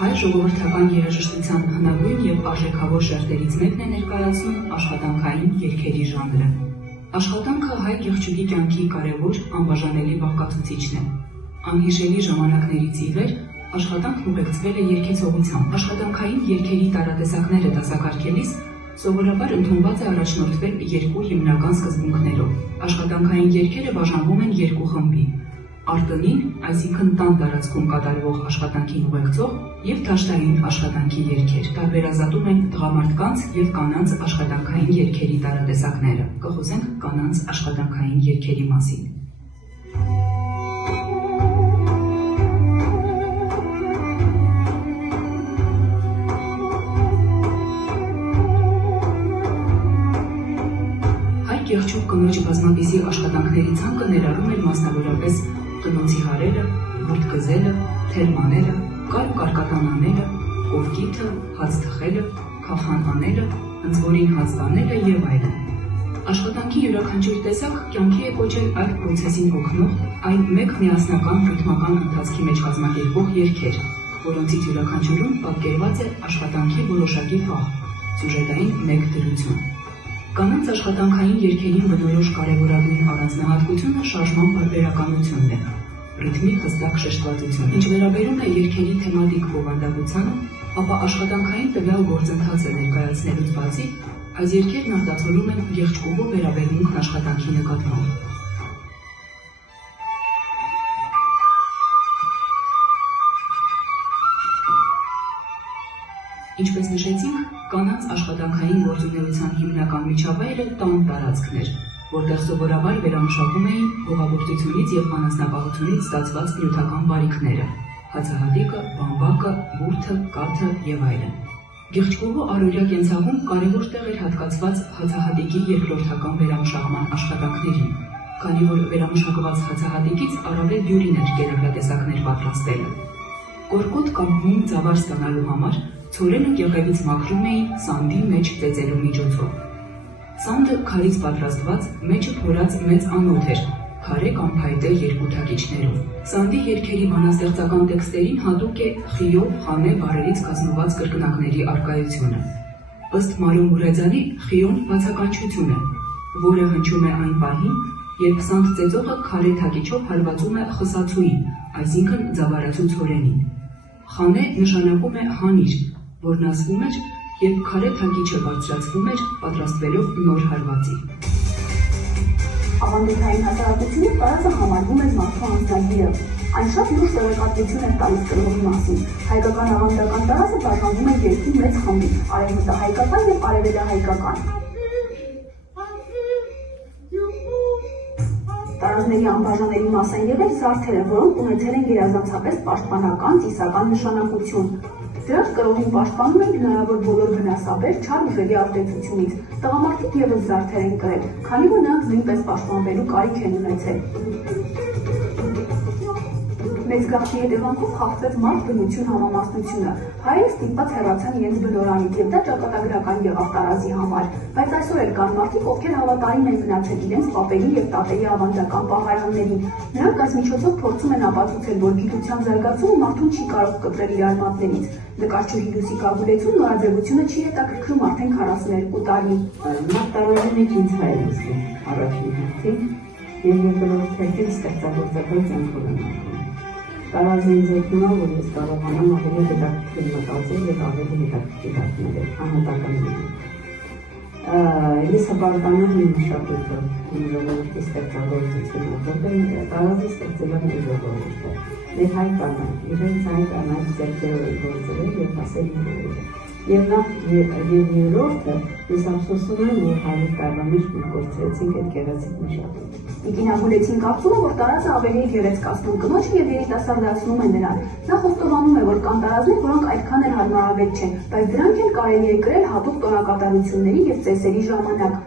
Հայ ժողովրդական երաժշտության հնագույն եւ արժեքավոր շերտերից մեկն է ներկայացնում աշխատանքային երգերի ժանրը։ Աշխատանքը հայ գեղչուկի կյանքի կարևոր անբաժանելի բաղկացուցիչն է։ Անհիշելի ժամանակներից ի վեր աշխատանքն ուղեկցվել է երգեցողությամբ։ Աշխատանքային երգերի տարատեսակները դասակարգելիս սովորաբար ընդունված է առաջնորդվել երկու հիմնական սկզբունքներով։ Աշխատանքային երգերը բաժանվում են երկու խմբի՝ արտոնին, այսինքն տան տարածքում կատարվող աշխատանքին ուղեկցող և դաշտային աշխատանքի երգեր։ Տարբերազատում են տղամարդկանց և կանանց աշխատանքային երգերի տարատեսակները։ Կխոսենք կանանց աշխատանքային երգերի մասին։ Հայ գեղչուկ կնոջ բազմապիսի աշխատանքների ցանկը ներառում էր մասնավորապես տնոցի հարերը, ուրդ գզելը, թերմաները, կար ու կարկատանաները, կովկիթը, հաց թխելը, քախան անելը, ընձվորին հաց տանելը և այլն։ Աշխատանքի յուրաքանչյուր տեսակ կյանքի է կոչել այդ պրոցեսին օգնող, այն մեկ միասնական ռիթմական ընթացքի մեջ կազմակերպող երգեր, որոնցից յուրաքանչյուրում պատկերված է աշխատանքի որոշակի պահ, սյուժետային մեկ դրություն։ Կանանց աշխատանքային երգերին բնորոշ կարևորագույն առանձնահատկությունը շարժման պարբերականությունն է, ռիթմի հստակ շեշտվածություն։ Ինչ վերաբերում է երգերի թեմատիկ բովանդակությանը, ապա աշխատանքային տվյալ գործընթացը ներկայացնելուց բացի, այս երգերն արտացոլում են գեղչկուհու վերաբերմունքն աշխատանքի նկատմամբ։ Ինչպես նշեցինք, կանանց աշխատանքային գործունեության հիմնական միջավայրը տան տարածքն էր, որտեղ սովորաբար վերամշակում էին հողագործությունից և անասնապահությունից ստացված նյութական բարիքները՝ հացահատիկը, բամբակը, բուրդը, կաթը և այլն։ Գեղչկուհու առօրյա կենցաղում կարևոր տեղ էր հատկացված հացահատիկի երկրորդական վերամշակման աշխատանքներին, քանի որ վերամշակված հացահատիկից առավել դյուրին էր կերակրատեսակներ պատրաստելը։ Կորկոտ կամ հում ծավալ ստանալու համար ցորենը կեղևից մաքրում էին սանդի մեջ ծեծելու միջոցով։ Սանդը քարից պատրաստված, մեջը փորած մեծ անոթ էր, քարե կամ փայտե երկութակիչներով։ Սանդի երգերի բանաստեղծական տեքստերին հատուկ է խիո, խանե բառերից կազմված կրկնակների առկայությունը։ Ըստ Մարո Մուրեդյանի, խիոն բացականչություն է, որը հնչում է այն պահին, երբ սանդ ծեծողը քարե թակիչով հարվածում է խսացուին, այսինքն ձավարացու ցորենին։ Խանե նշանակում է հանիր, որն ասվում էր, երբ քարե թակիչը բարձրացվում էր, պատրաստվելով նոր հարվածի։ Ավանդութային հասարակությունը տարածը համարվում էր մարդու անձնագիրը։ Այն շատ լուրջ տեղեկատվություն էր տալիս կրողի մասին։ Հայկական ավանդական տարածը բաժանվում է երկու մեծ խմբի՝ արևմտահայկական և արևելահայկական։ Տարազների անբաժանելի մաս են եղել զարդերը, որոնք ունեցել են գերազանցապես պաշտպանական, ծիսական նշանակություն։ Դրանք կրողին պաշտպանում են հնարավոր բոլոր վնասաբեր չար ուժերի ազդեցությունից։ Տղամարդիկ ևս զարդեր են կրել, քանի որ նրանք նույնպես պաշտպանվելու կարիք են ունեցել։ Մեծ գաղթի հետևանքով խախտվեց մարդ բնություն համամասնությունը։ Հայերը ստիպված հեռացան իրենց բնորանից և դա ճակատագրական եղավ տարազի համար, բայց այսօր էլ կան մարդիկ, ովքեր հավատարիմ են մնացել իրենց պապերի և տատերի ավանդական պահարաններին։ Նրանք այս միջոցով փորձում են ապացուցել, որ գիտության զարգացումը մարդուն չի կարող կտրել իր արմատներից։ Նկարչուհի Լուսիկա Գուլեցուն նորաձևությունը չի հետաքրքրում արդեն 42 տարի։ Նա տարազի մեջ ինձ հայր զգում առաջին հերթին և երկրորդ հերթին ստեղծագործական կյանքով եմ ապրում։ Տարազը ինձ օգնում է, որ ես կարողանամ ավելի հետաքրքիր մտածել և ավելի հետաքրքիր հայտնել անհատականներին։ Ես հպարտանում եմ մշակույթը, իմ ժողովրդի ստեղծագործությունը, որտեղ տարազը ստեղծել եմ իմ ժողովուրդը։ Մեր հայ կանայք, իրենց հայ կանայք ձեռքերով գործել և հասել իմ օրերը։ Եվ նախ և երրորդը ես ափսոսում եմ, որ 100 տարվա մեջ մենք կորցրեցինք այդ գեղեցիկ մշակույթը։ Տիկին Գուլեցին կարծում է, որ տարածը ավելի է գեղեցկացնում կնոջը և երիտասարդացնում է նրան։ Նա խոստովանում է, որ կան տարազներ, որոնք այդքան էլ հարմարավետ չեն, բայց դրանք էլ կարելի է կրել հատուկ տոնակատարությունների և ծեսերի ժամանակ։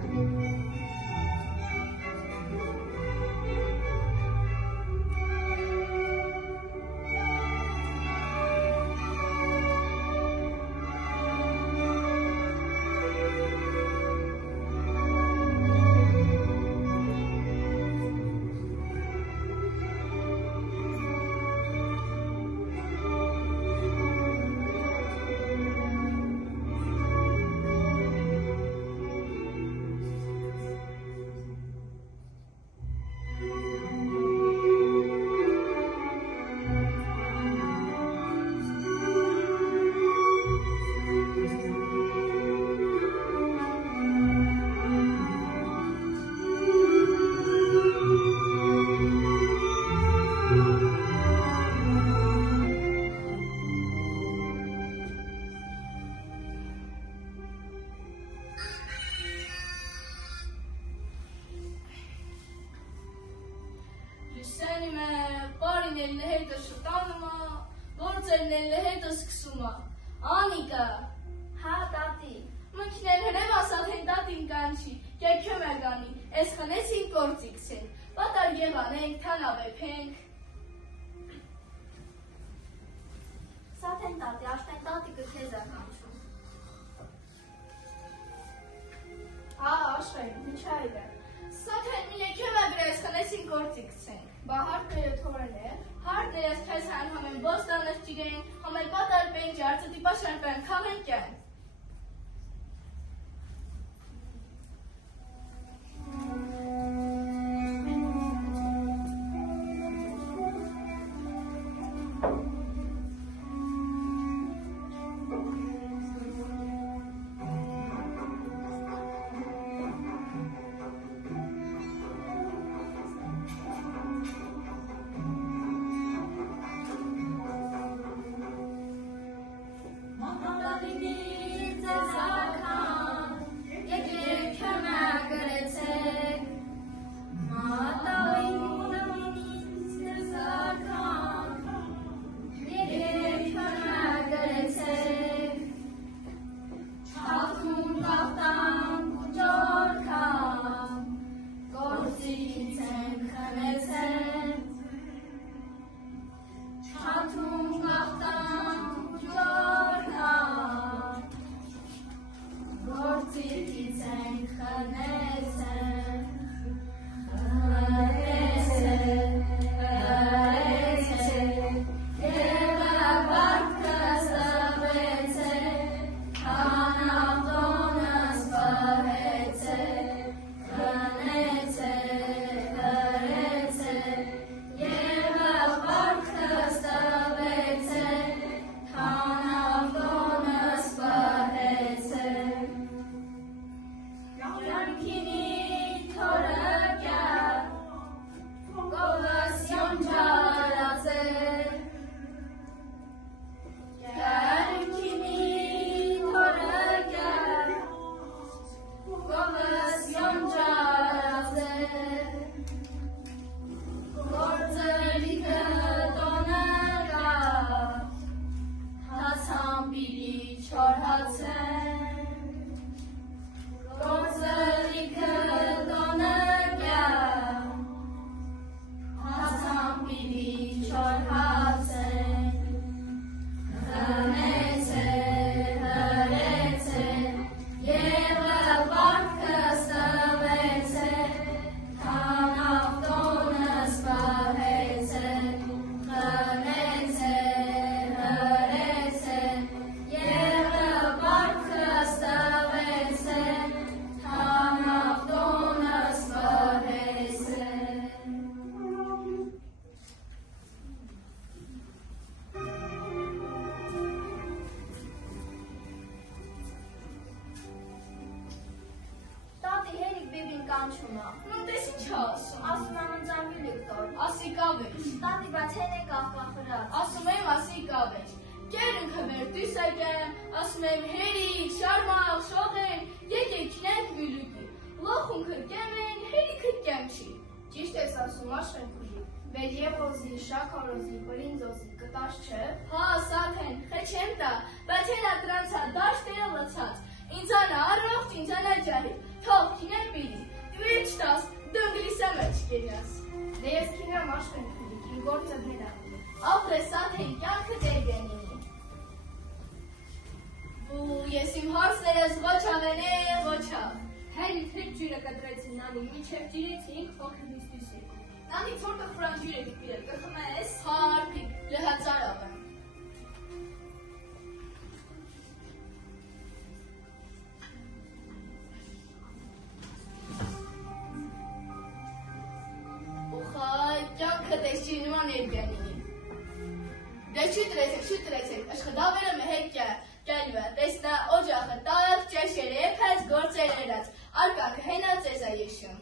Սենում է, պարին էլն հետը շտանում է, գործերն էլն հետը սկսում է։ Անիկա։ Հա, տատի։ Մնքներ հրև ասատ են տատին կանչի, կեքյում է գանի, ես խնեցին գործիքս են, պատար եղանենք, թանավեպենք։ Սաթեն տատի, աշտեն տատիկը քեզ է կանչում։ Հա, աշտեն, ինչ այլ է։ Սաթեն մի եկյում է գրես խնեցին գործիքս են։ Բա հարկները թորեն է, հարկները ես քեզ հան համեն բոստանս ճիգեն, համեն պատար պեն ջարծը տիպաշան պեն քաղեն կյան։ Ես իմ հարցներս ոչ ավենե, ոչ ավ։ Հերից հետ ջուրը կտրեցին նանի, միջև ջիրեցինք փոքրից դիսիկ։ Նանի թորտը խրան ջուրեք բիրել, կխմես։ Հարպիկ, լհացարավ եմ։ Ուխայ, կյանքը տեսչի նման երգենինի։ Դե շուտրեցեք, աշխդավերը մեհեք կելվը, տեսնա օջախը տաղ, ճեշերը եփած, գործեր երած, արկակը հենած ես այեշում։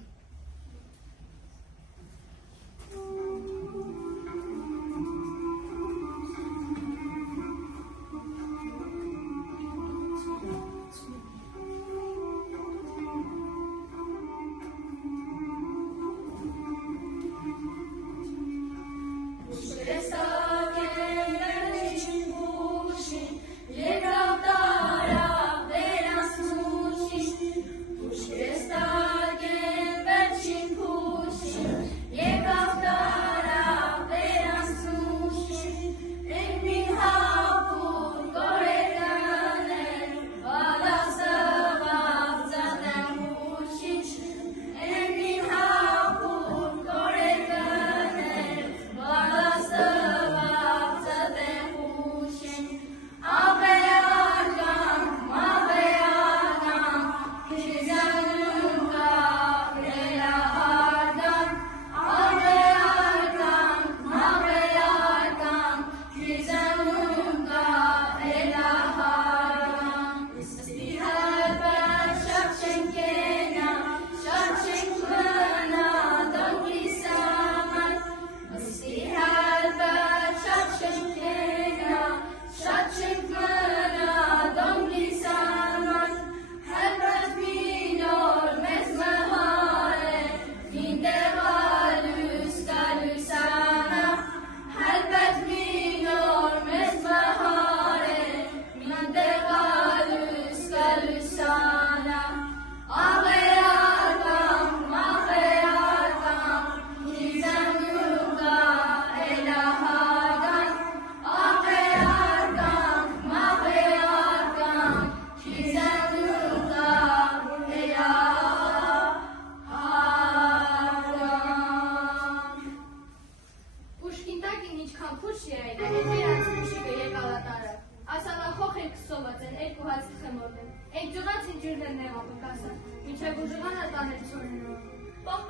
Յակին ինչքան փուշ երայդ, այդ իրանց փուշիկը եկալատարը։ Ասալան խոխ էլ կսոված են, երկու հաց խմորդ են։ Այդ ջղանց ինչ ջուրներն եղավ կասա, մինչև ու ջղանը տանել ծորներով։ Պախ,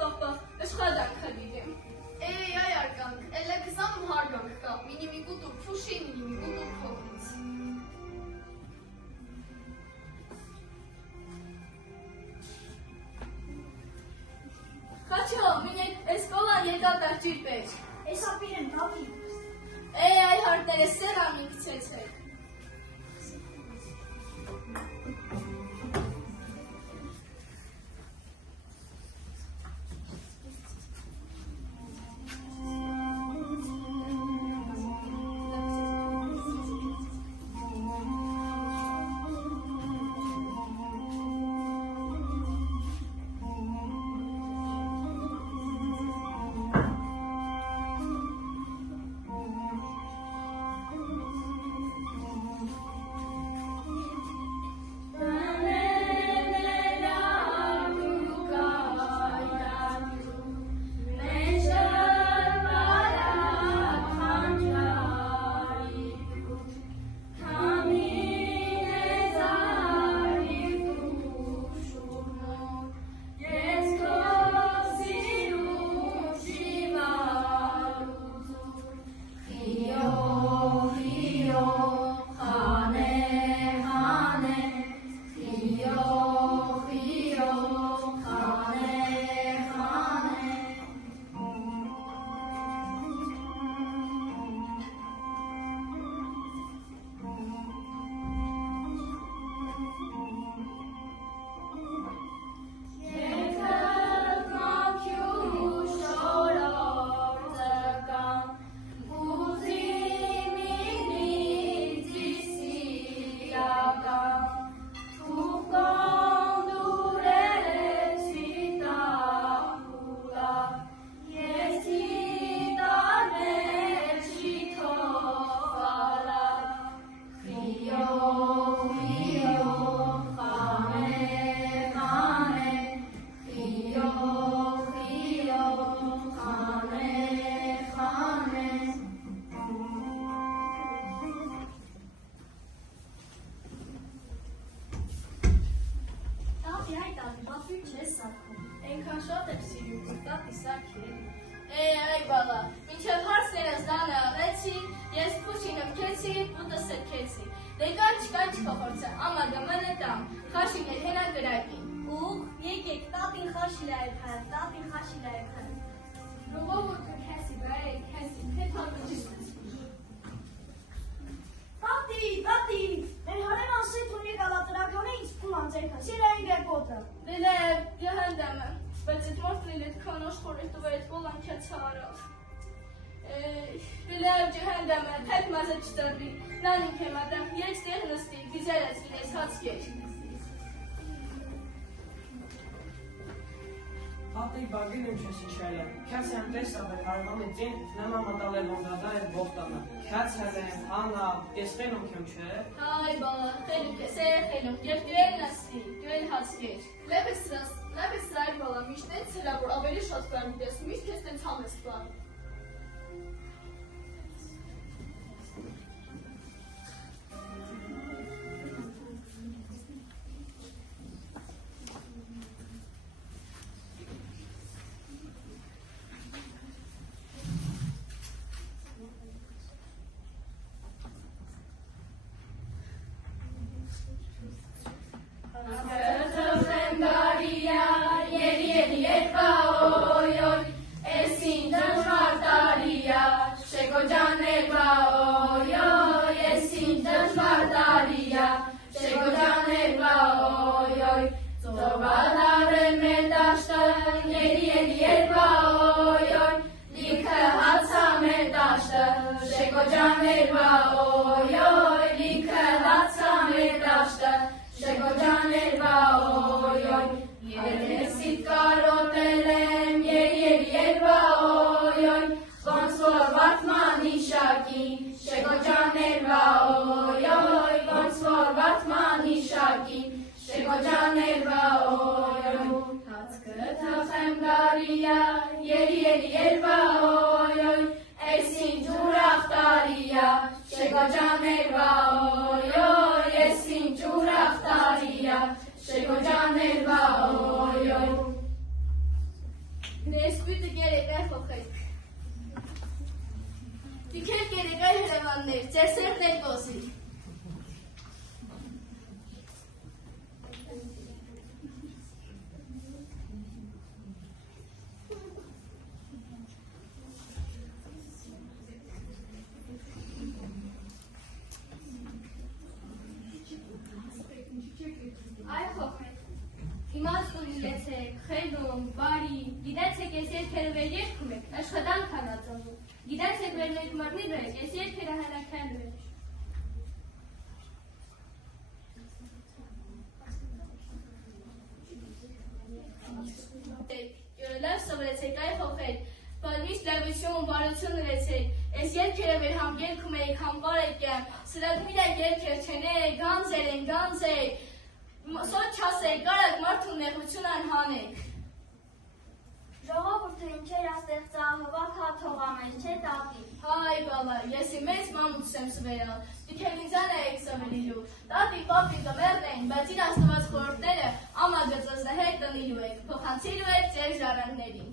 աշխատանք հդիգեմ։ Էй, այ արկանք, էլը կզանում հարգանք կա, մինիմի կուտուր փուշի, մինիմի կուտուր փողից։ Խաչո, մինեք ես կոլան եկատար ջիր պեջ։ Ես ապիր եմ տապի։ Էй, այ հարտերը սերամին կցեցեք։ Այնքան շատ եմ սիրում, որ տատի սարքել։ Էй, այ բալա, մինչև հարցներս դանը աղեցի, ես փուշինը մքեցի, ուտը սրքեցի։ Դե կանչ փոխորձը, ամա գմանը տամ, խաշին էլ հենա գրակին։ Ուղ, եկեք, տատին խաշիլա է փայլ, տատին խաշիլա է փայլ։ Ռուղով որ քեսի, բայ, քեսի, հետ հատուճիս։ Տատի, մեր հարևան սեթուն եկալատրականը ինձ պուլ անձերքա, սիրային գերկոտը։ Դելե, յհանդամը, բայց այդ մարդրիլ էդ կանոշ խորեստով այդ բոլանքյաց հարավ։ Դելե, յհանդամը, թայտ մազը չտրվի, նանինք եմ ադամ, ես տեղ նստի, գիզերած գինես հաց եչ։ Հատի բագին եմ չես իչայլը, կյաց եմ տեսավ է հարվամի ձին, նեմա մատալ է լոնդադա է բողտանը, կյաց հել է, հանա, ես խենոք եմ չէ։ Հայ բալա, խելուք ես է խելուք, և դուել նստի, դուել հաց եչ։ Լեվես սրայր բալա, միշտ են սրա, որ ավելի շատ կար միտես, միշտ կես տենց համ ես բար։ Ես ինձ աղջկաններ, ձեր սերտն էլ կոսի։ Այ խոխեր, իմաստուն լեցեք, խելում, բարի, գիտեցեք ես երկերը վեր երկում եք, աշխատանք հանածոնում, գիտեցեք վեր մեկ մռնի դրեք, ես երկերը հանակել վեր։ Լավ սովորեցեք, այ խոխեր, բալմիշտ լավություն, բարություն նրեցեք, ես երկերը վեր համ երկում էիք, համ բարեք եմ, սրակմիլ եք երկեր չենեք, գանձեր են, գանձեր, Սոտ չասեք, կարակ մարդու նեղություն անհանեք։ Ժողովուրդը ինչեր աստեղծահովակ հաթողամես չէ տատի։ Հայ բալա, եսի մեծ մամուց եմ սվերալ, դիքել ինձան էիք սվերիլու, տատի պապի կմերն էին, բայց իր աստված խորորդները ամա գծզահեք տնիլու եք, փոխանցիլու եք ձեր ժարաններին։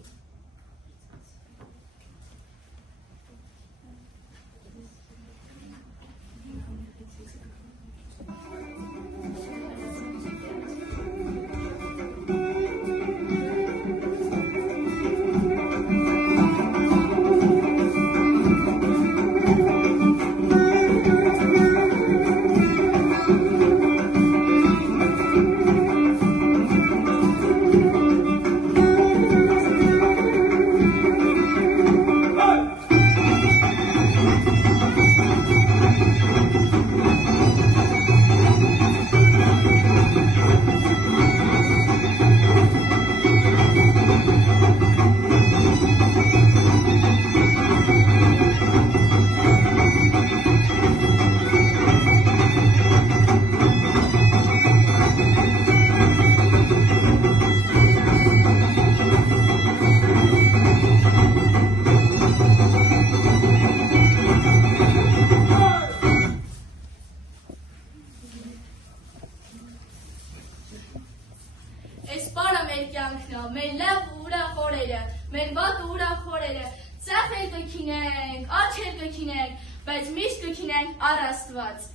Այս պարը մեր կյանքն է, մեր լավ ու ուրախ օրերը, մեր վատ ու ուրախ օրերը, ծախ էլ կքինենք, աչ էլ կքինենք, բայց միշտ կքինենք առ Աստված։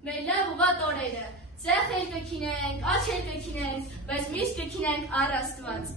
Մեր լավ ու վատ օրերը, ծախ էլ կքինենք, աչ էլ կքինենք, բայց միշտ կքինենք առ Աստված։